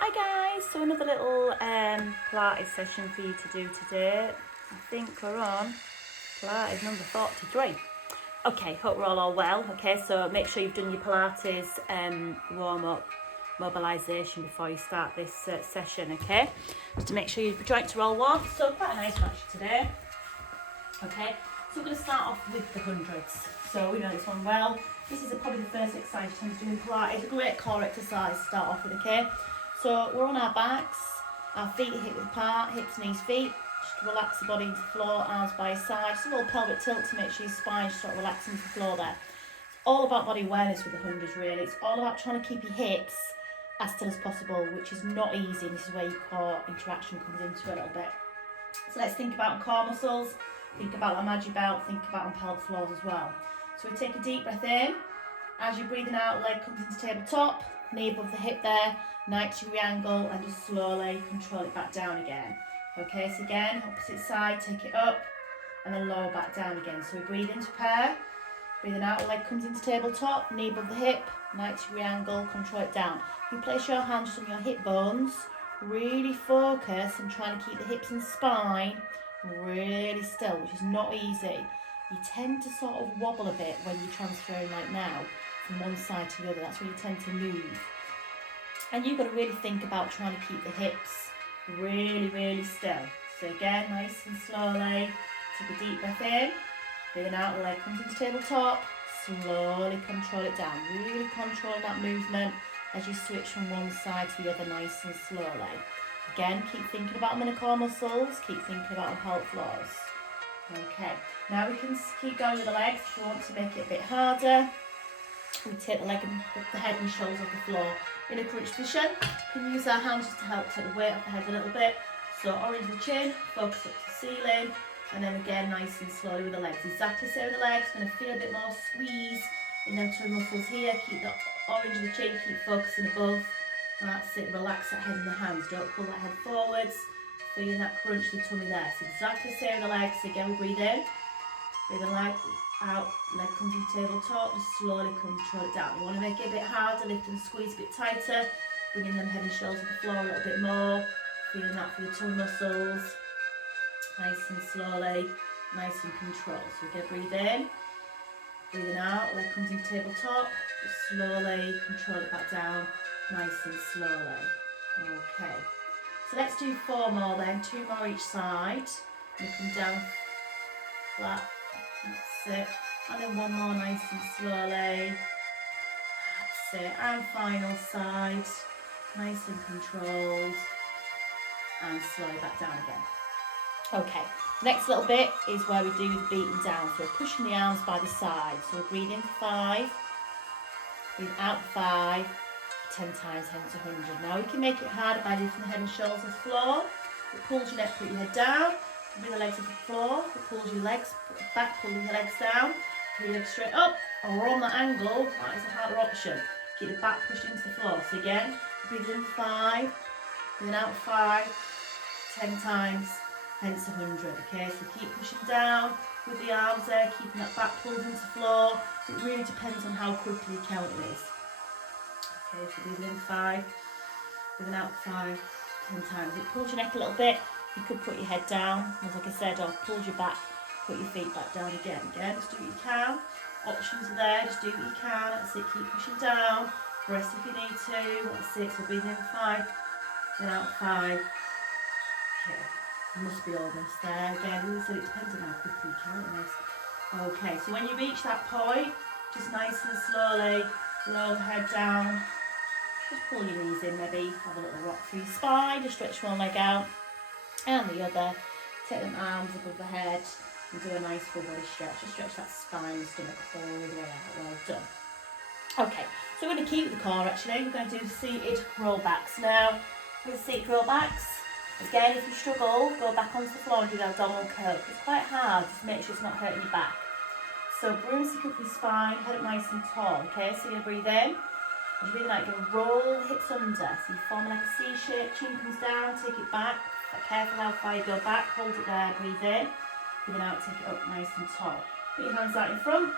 Hi guys, so another little Pilates session for you to do today. I think we're on Pilates number 43. Okay, hope we're all well. Okay, so make sure you've done your Pilates warm-up mobilisation before you start this session, okay? Just to make sure your joints are all warm. So quite a nice match today. Okay, so we're going to start off with the hundreds. So we know this one well. This is probably the first exercise you tend to do in Pilates. A great core exercise to start off with, okay? So we're on our backs, our feet hip width apart, hips, knees, feet. Just relax the body into the floor, arms by your side. Just a little pelvic tilt to make sure your spine sort of relaxing into the floor there. It's all about body awareness with the hundreds really. It's all about trying to keep your hips as still as possible, which is not easy, and this is where your core interaction comes into it a little bit. So let's think about core muscles, think about our magic belt, think about on pelvic floors as well. So we take a deep breath in. As you're breathing out, leg comes into tabletop, knee above the hip there, 90-degree angle, and just slowly control it back down again. Okay, so again, opposite side, take it up, and then lower back down again. So we breathe into pair, breathing out, leg comes into tabletop, knee above the hip, 90-degree angle, control it down. You place your hands on your hip bones, really focus and trying to keep the hips and spine really still, which is not easy. You tend to sort of wobble a bit when you're transferring like now from one side to the other. That's where you tend to move. And you've got to really think about trying to keep the hips really still. So again, nice and slowly, take a deep breath in, breathing out, the leg comes into tabletop, slowly control it down, really controlling that movement as you switch from one side to the other nice and slowly. Again, keep thinking about them in the core muscles, keep thinking about the pelvic floors. Okay, now we can keep going with the legs. If you want to make it a bit harder, we take the leg and put the head and shoulders off the floor in a crunch position. We can use our hands just to help take the weight off the head a little bit. So orange the chin, focus up to the ceiling, and then again nice and slowly with the legs. Exactly same with the legs, going to feel a bit more squeeze in them two muscles here. Keep the orange of the chin, keep focusing above. That's it, relax that head in the hands, don't pull that head forwards. Feeling that crunch the tummy there. So exactly the same with the legs. So again, we breathe in, breathe the leg out, leg comes into tabletop, just slowly control it down. You want to make it a bit harder, lift and squeeze a bit tighter, bringing them head and shoulders to the floor a little bit more, feeling that through the tummy muscles, nice and slowly, nice and controlled. So we're going to breathe in, breathing out, leg comes into tabletop, just slowly control it back down, nice and slowly. Okay, so let's do 4 more then, 2 more each side. You come down flat, that's it, and then 1 more nice and slowly, that's it, and final side, nice and controlled, and slowly back down again. Okay, next little bit is where we do the beating down, so we're pushing the arms by the side, so we're breathing for 5, breathe out 5, 10 times hence 100. Now we can make it harder by lifting the head and shoulders off the floor. It pulls your neck, put your head down, bring the legs off the floor, it pulls your legs back, pull your legs down, pull your legs straight up, or on that angle, that is a harder option. Keep the back pushed into the floor. So again, breathe in 5, breathe out 5, 10 times, hence 100. Okay, so keep pushing down with the arms there, keeping that back pulled into the floor. It really depends on how quickly you count it is. Okay, so breathing in 5, breathing out 5, 10 times. It pulls your neck a little bit. You could put your head down, as like I said, or pulls your back, put your feet back down again. Again, just do what you can. Options are there, just do what you can. That's it, keep pushing down. Rest if you need to. That's it, so breathing in 5, breathing out 5. Okay, you must be almost there. Again, so it depends on how quickly you count this. Okay, so when you reach that point, just nice and slowly, roll the head down. Just pull your knees in, maybe have a little rock through your spine, just stretch one leg out and the other, take them arms above the head and do a nice full body stretch. Just stretch that spine and stomach all the way out. Well done. Okay, so we're going to keep the core actually. We're going to do seated rollbacks. Now, with seated rollbacks, again if you struggle, go back onto the floor and do the abdominal curl. It's quite hard, just make sure it's not hurting your back. So bring the up your spine, head up nice and tall. Okay, so you're going to breathe in. As you breathe out, you're going to roll hips under. So you form like a C shape, chin comes down, take it back. Be careful how far you go back, hold it there, breathe in. Breathing out, take it up nice and tall. Put your hands out in front.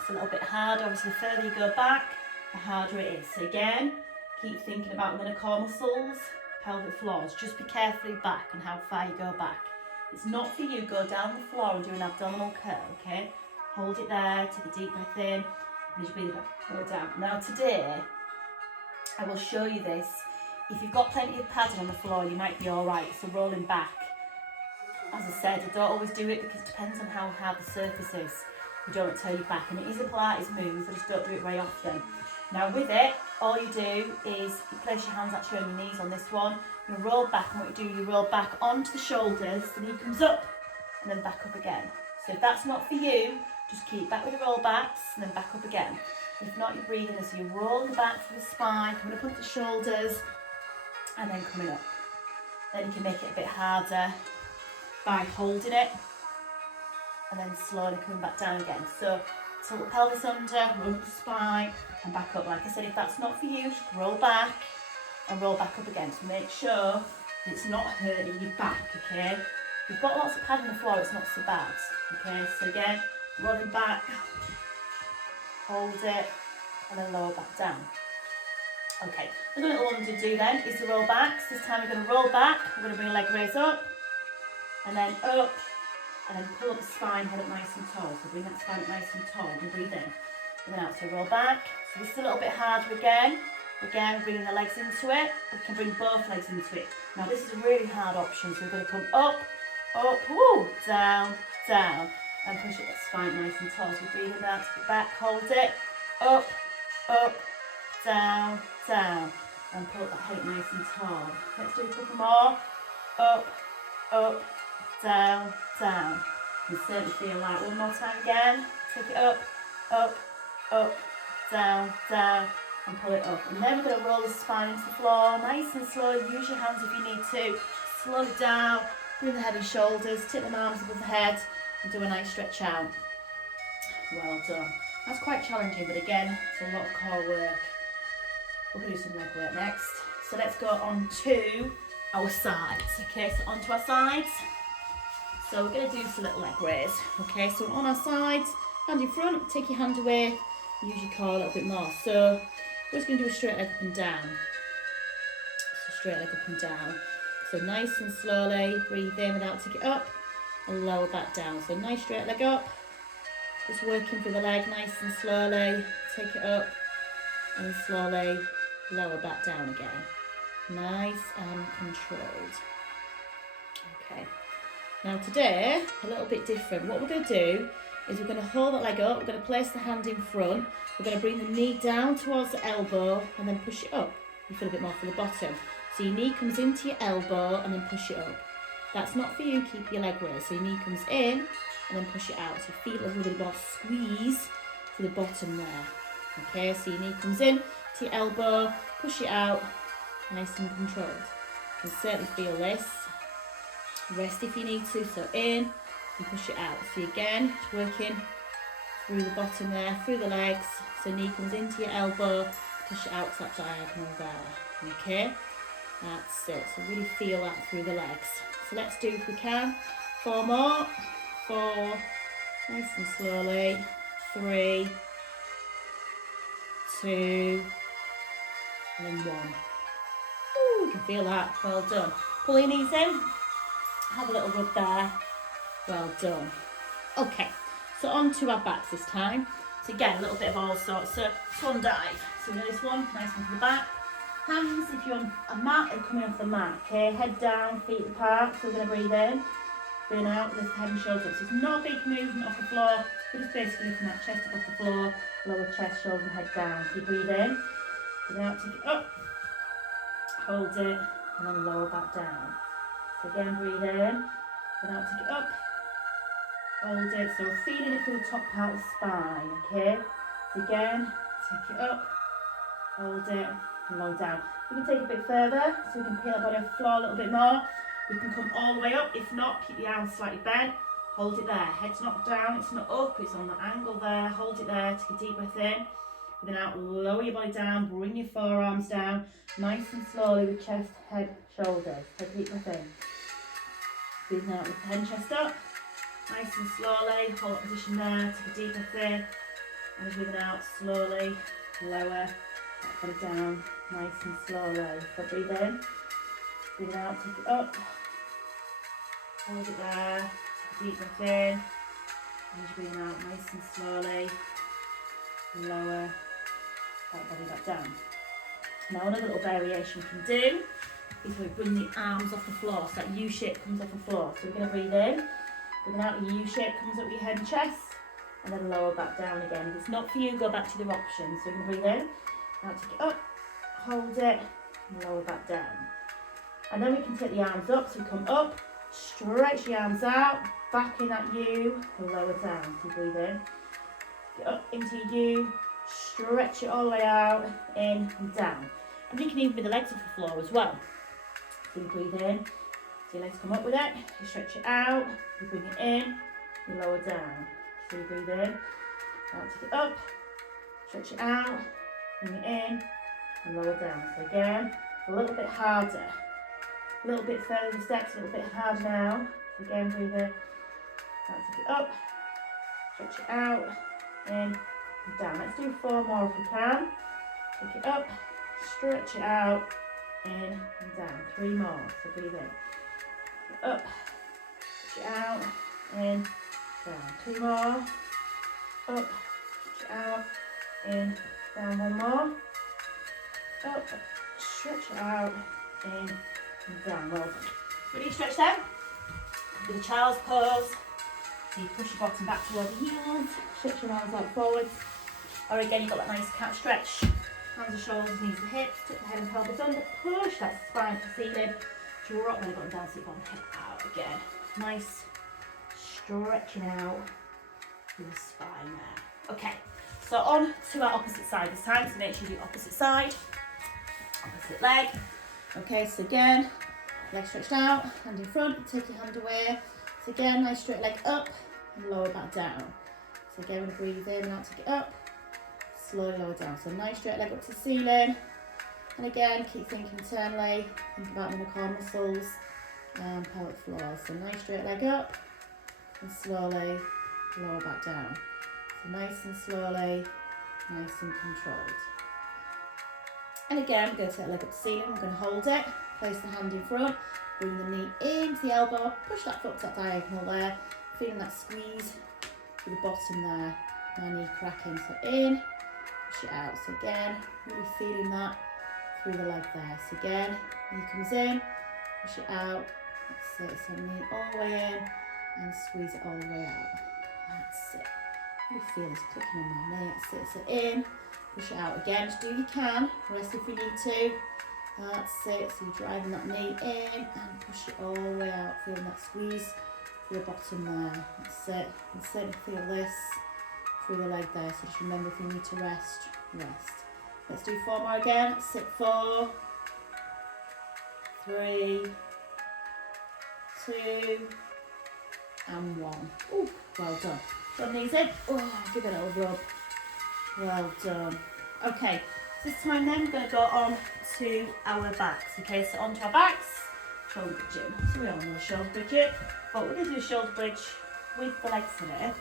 It's a little bit harder, obviously the further you go back, the harder it is. So again, keep thinking about we're going to core muscles, pelvic floors. Just be carefully back on how far you go back. It's not for you. Go down the floor and do an abdominal curl, okay? Hold it there, take a deep breath in, and as you breathe back, go down. Now today, I will show you this. If you've got plenty of padding on the floor, you might be all right. So rolling back. As I said, I don't always do it because it depends on how hard the surface is. You don't want to turn your back, and it is a Pilates move, I just don't do it very often. Now with it, all you do is you place your hands actually on your knees on this one. You roll back, and what you do, you roll back onto the shoulders, the knee comes up, and then back up again. So if that's not for you, just keep back with the roll backs, and then back up again. If not, you're breathing as you roll the back through the spine, coming up onto the shoulders, and then coming up. Then you can make it a bit harder by holding it, and then slowly coming back down again. So tilt the pelvis under, roll the spine, and back up. Like I said, if that's not for you, just roll back and roll back up again. So make sure it's not hurting your back, okay? If you've got lots of pad on the floor, it's not so bad, okay? So again, rolling back, hold it, and then lower back down. Okay, another little one to do then is the roll backs. This time we're going to roll back, we're going to bring a leg raise up, and then up, and then pull up the spine, head up nice and tall. So bring that spine up nice and tall, and breathe in. And then out, so roll back. So this is a little bit harder again. Again, bringing the legs into it. We can bring both legs into it. Now this is a really hard option, so we're going to come up, woo, down, down, and push it that spine nice and tall. So breathe in, out, take it back, hold it, up, down, down, and pull up that head nice and tall. Let's do a couple more. Up, down, down. You can certainly feel that. One more time again. Take it up, down, down, and pull it up. And then we're going to roll the spine into the floor, nice and slow. Use your hands if you need to. Slow it down. Bring the head and shoulders. Tip the arms above the head, and do a nice stretch out. Well done. That's quite challenging, but again, it's a lot of core work. We're going to do some leg work next. So let's go on to our sides. Okay, so onto our sides. So we're going to do some little leg raise. Okay, so on our sides, hand in front, take your hand away, use your core a little bit more. So we're just going to do a straight leg up and down. So straight leg up and down. So nice and slowly, breathe in without take it up, and lower back down. So nice straight leg up, just working through the leg nice and slowly, take it up, and slowly lower back down again. Nice and controlled. Okay. Now today, a little bit different. What we're going to do is we're going to hold that leg up, we're going to place the hand in front, we're going to bring the knee down towards the elbow and then push it up. You feel a bit more for the bottom. So your knee comes into your elbow and then push it up. That's not for you, keep your leg raised. So your knee comes in and then push it out. So you feel a little bit more squeeze for the bottom there. Okay, so your knee comes in to your elbow, push it out, nice and controlled. You can certainly feel this. Rest if you need to, so in and push it out. So again, working through the bottom there, through the legs. So knee comes into your elbow, push it out to that diagonal there. Okay, that's it. So really feel that through the legs. So let's do, if we can, 4 more. 4, nice and slowly. 3, 2, and then 1. Ooh, you can feel that. Well done. Pull your knees in. Have a little rub there. Well done. Okay, so on to our backs this time. So again, a little bit of all sorts. So swan dive. So we do this one, nice one to the back. Hands, if you're on a mat, and coming off the mat. Okay, head down, feet apart. So we're going to breathe in, breathe out, lift the head and shoulders up. So it's not a big movement off the floor. We're just basically lifting that chest up off the floor, lower chest, shoulder and head down. So you breathe in, breathe out, take it up, hold it, and then lower back down. So again, breathe in, breathe out, take it up, hold it. So we're feeling it through the top part of the spine, okay? So again, take it up, hold it, and lower down. We can take it a bit further, so we can peel our body off the floor a little bit more. We can come all the way up. If not, keep the arms slightly bent. Hold it there. Head's not down, it's not up, it's on the angle there. Hold it there, take a deep breath in. Breathe out, lower your body down, bring your forearms down. Nice and slowly with chest, head, shoulders. Take a deep breath in. Breathing out with the head and chest up. Nice and slowly, hold that position there, take a deep breath in. And breathing out slowly, lower, that body down. nice and slowly. So breathe in, breathe out, take it up, hold it there, take a deep breath in, and you're breathing out nice and slowly, lower that body back down. Now another little variation we can do is we bring the arms off the floor, so that U shape comes off the floor. So we're going to breathe in, breathing out, the U shape comes up your head and chest, and then lower back down again. If it's not for you, go back to the option. So we're going to breathe in, now take it up, hold it, and lower back down. And then we can take the arms up, so we come up, stretch the arms out, back in that U, and lower down. So breathe in, get up into your U, stretch it all the way out, in and down. And you can even bring the legs off the floor as well. So you breathe in, so your legs come up with it, you stretch it out, you bring it in, you lower down. So you breathe in, now take it up, stretch it out, bring it in, and lower down. So again, a little bit harder, a little bit further the steps, a little bit harder now. So again, breathe in, now take it up, stretch it out, in and down. Let's do 4 more if we can. Take it up, stretch it out, in and down. 3 more. So breathe in, up, stretch it out, in, down. 2 more, up, stretch it out, in, down. 1 more, up, stretch it out, in and down. Well done. Really stretch down. Do the child's pose. So you push your bottom back towards the heels, stretch your arms out forwards. Or again, you've got that nice cat stretch. Hands and shoulders, knees and hips, tuck the head and pelvis under, push that spine to the ceiling, drop belly button down so you bottom head out again. Nice stretching out through the spine there. Okay, so on to our opposite side this time, so make sure you do opposite side, opposite leg. Okay, so again, leg stretched out, hand in front, take your hand away. So again, nice straight leg up and lower back down. So again, we're going to breathe in and out, take it up. Slowly lower down. So nice straight leg up to the ceiling. And again, keep thinking internally. Think about the core muscles and pelvic floor. So nice straight leg up and slowly lower back down. So nice and slowly, nice and controlled. And again, we're going to take the leg up to the ceiling. We're going to hold it. Place the hand in front. Bring the knee into the elbow. Push that foot to that diagonal there. Feeling that squeeze to the bottom there. My knee cracking. So in. Push it out. So again, really feeling that through the leg there. So again, knee comes in, push it out. That's it. So knee all the way in and squeeze it all the way out. That's it. Really feel this clicking on my knee. That's it. So in, push it out again. Just do what you can. Rest if we need to. That's it. So you're driving that knee in and push it all the way out. Feeling that squeeze through the bottom there. That's it. And same feel this through the leg there, so just remember if you need to rest, rest. Let's do 4 more again. Sit 4, 3, 2, and 1. Ooh, well done. Done knees in. Oh, give it a little rub. Well done. Okay, so this time then we're going to go on to our backs. Okay, so onto our backs, shoulder bridging. So we all know shoulder bridging, but we're going to do a shoulder bridge with the legs in it.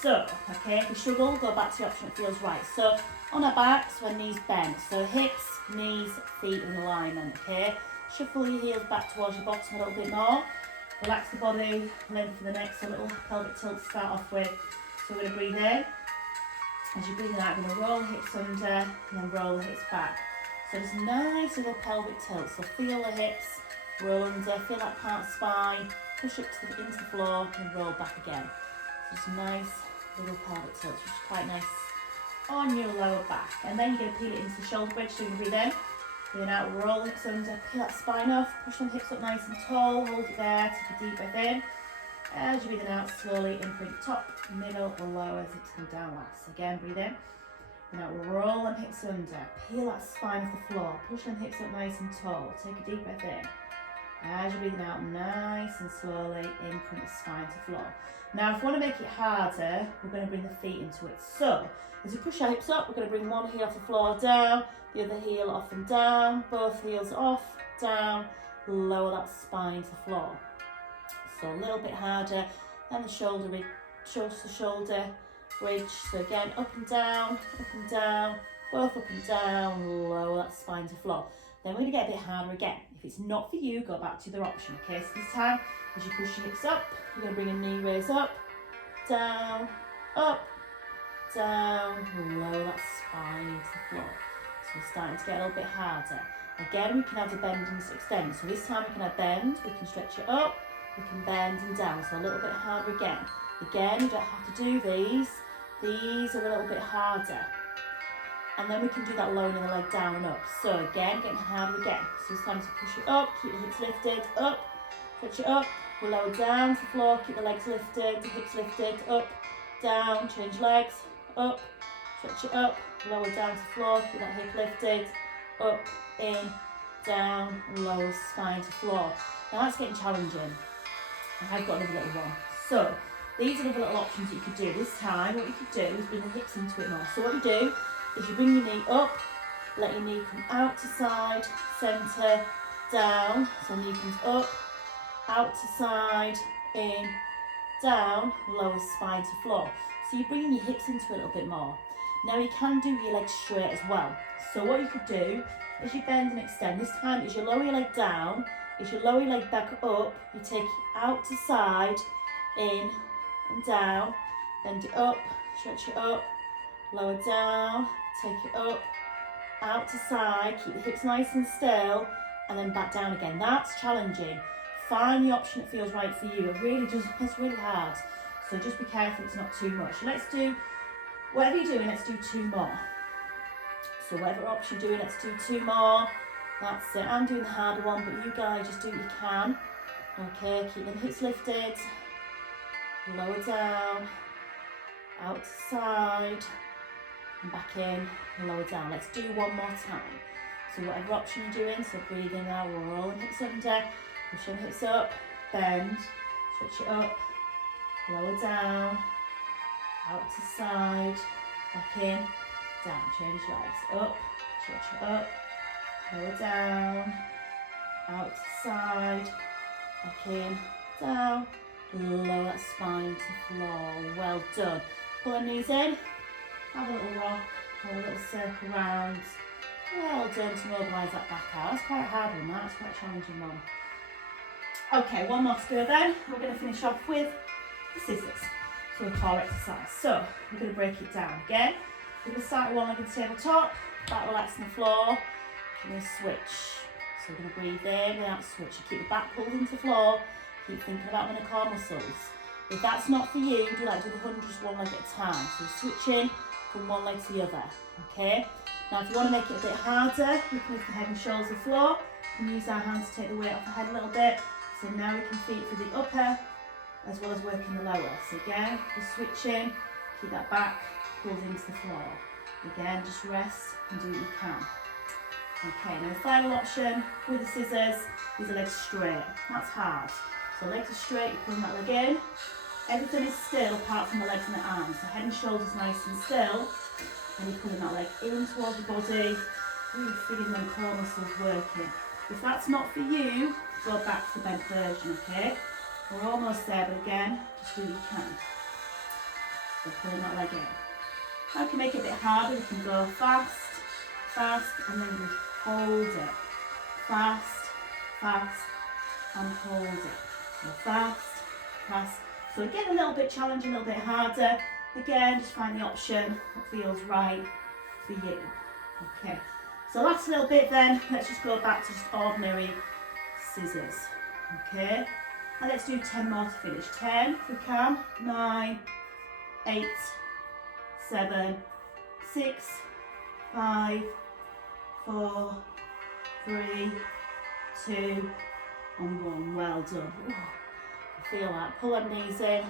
So, okay, if you struggle, go back to the option that feels right. So, on our backs, when knees bent. So, hips, knees, feet in alignment, okay? Shuffle your heels back towards your bottom a little bit more. Relax the body, lengthen the neck, so a little pelvic tilt to start off with. So, we're going to breathe in. As you're breathing out, we're going to roll the hips under and then roll the hips back. So, it's nice little pelvic tilt. So, feel the hips, roll under, feel that part of the spine, push up into the floor and roll back again. So, just nice little pelvic tilt, which is quite nice on your lower back. And then you're going to peel it into the shoulder bridge, so you can breathe in, breathe out, roll the hips under, peel that spine off, push them hips up nice and tall, hold it there, take a deep breath in. As you're breathing out, slowly imprint top, middle or lower, as hips come down last. Again, breathe in, and out, roll them hips under, peel that spine off the floor, push them hips up nice and tall, take a deep breath in. As you're breathing out, nice and slowly imprint the spine to the floor. Now, if we want to make it harder, we're going to bring the feet into it. So, as we push our hips up, we're going to bring one heel off the floor down, the other heel off and down, both heels off, down, lower that spine to the floor. So, a little bit harder, and the shoulder to shoulder bridge. So again, up and down, both up and down, lower that spine to floor. Then we're going to get a bit harder again. If it's not for you, go back to the other option, okay? So this time, as you push your hips up, you're going to bring a knee raise up, down, up, down, lower that spine into the floor. So we're starting to get a little bit harder. Again, we can add a bend and extend. So this time we can add bend, we can stretch it up, we can bend and down. So a little bit harder again. Again, you don't have to do these. These are a little bit harder. And then we can do that lowering the leg down and up. So again, getting harder again. So it's time to push it up, keep the hips lifted, up, stretch it up, we'll lower down to the floor, keep the legs lifted, the hips lifted, up, down, change legs, up, stretch it up, lower down to the floor, keep that hip lifted, up, in, down, lower spine to floor. Now that's getting challenging. I've got another little one. So these are another little options that you could do. This time, what you could do is bring the hips into it more. So what you do is you bring your knee up, let your knee come out to side, centre, down. So knee comes up, out to side, in, down, lower spine to floor. So you're bringing your hips into it a little bit more. Now you can do your legs straight as well. So what you could do is you bend and extend. This time as you lower your leg down, as you lower your leg back up, you take it out to side, in and down, bend it up, stretch it up, lower down, take it up, out to side, keep the hips nice and still, and then back down again. That's challenging. Find the option that feels right for you. It's really hard. So just be careful it's not too much. Let's do, whatever you're doing, let's do 2 more. So whatever option you're doing, let's do 2 more. That's it. I'm doing the harder one, but you guys just do what you can. Okay, keep the hips lifted, lower down, out to side, and back in, lower down. Let's do 1 more time. So whatever option you're doing, so breathing out, roll the hips under, push your hips up, bend, stretch it up, lower down, out to side, back in, down, change legs, up, stretch it up, lower down, out to side, back in, down, lower that spine to floor. Well done. Pull the knees in, have a little rock, have a little circle round. Well done to mobilise that back out. That's quite a hard one, that's quite a challenging one. Okay, 1 more to go then. We're going to finish off with the scissors. So a core exercise. So we're going to break it down again. We're going to start with one leg on the tabletop, back relaxed on the floor. We're going to switch. So we're going to breathe in without switch. You keep the back pulled into the floor. Keep thinking about the core muscles. If that's not for you, do like do the 100 just 1 leg at a time. So switching from 1 leg to the other. Okay. Now, if you want to make it a bit harder, we can lift the head and shoulders to the floor. We can use our hands to take the weight off the head a little bit. So now we can feet for the upper as well as working the lower. So again, just switching, keep that back pulled into the floor. Again, just rest and do what you can. Okay, now the final option with the scissors is the legs straight. That's hard. So legs are straight, you're pulling that leg in. Everything is still apart from the legs and the arms. So head and shoulders nice and still. And you're pulling that leg in towards your body, really feeling them core muscles working. If that's not for you, go back to the bent version, okay? We're almost there, but again, just do what you can. So pulling that leg in. Now we can make it a bit harder. We can go fast, and then we hold it. Fast, and hold it. So fast. So again, a little bit challenging, a little bit harder. Again, just find the option that feels right for you. Okay, so last little bit then, let's just go back to just ordinary scissors. Okay, and let's do 10 more to finish. 10 if we can, 9, 8, 7, 6, 5, 4, 3, 2, and 1. Well done. Ooh, feel that. Pull them knees in.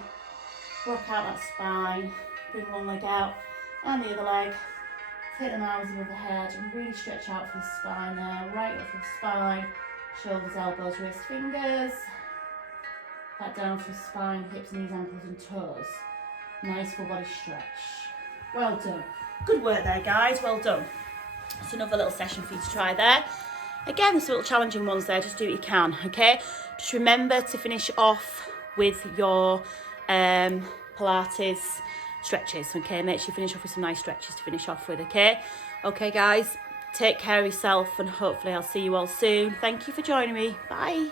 Rock out that spine, bring 1 leg out and the other leg, take the arms above the head and really stretch out for the spine there, right up for the spine, shoulders, elbows, wrists, fingers, back down to the spine, hips, knees, ankles and toes. Nice full body stretch. Well done. Good work there guys, well done. It's another little session for you to try there. Again, there's some little challenging ones there, just do what you can, okay? Just remember to finish off with your Pilates stretches, okay? Make sure you finish off with some nice stretches to finish off with, okay? Okay, guys, take care of yourself and hopefully I'll see you all soon. Thank you for joining me. Bye.